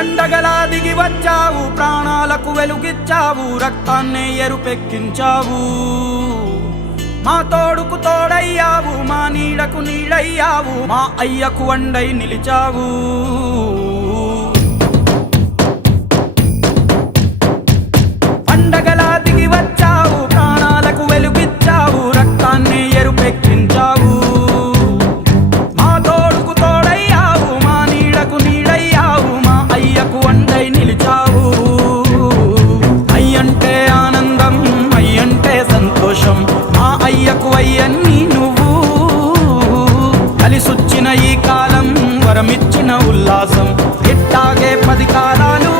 పండగలా దిగి వచ్చావు, ప్రాణాలకు వెలుగిచ్చావు, రక్తాన్నే ఎరుపెక్కించావు. మా తోడుకు తోడయ్యావు, మా నీడకు నీడయ్యావు, మా అయ్యకు వండై నిలిచావు. పండగలా దిగి వచ్చావు, ప్రాణాలకు వెలుగిచ్చావు, రక్తాన్నే ఎరుపెక్కించావు. మా తోడుకు తోడయ్యావు, మా నీడకు నీడయ్యావు, మా అయ్యకు వండై నిలిచావు. అయ్యంటే ఆనందం, అయ్యంటే సంతోషం, మా అయ్యకు అయ్యన్ని నువ్వు. కలిసొచ్చిన ఈ కాలం వరమిచ్చిన ఉల్లాసం, ఇట్టాగే 10 కాలాలు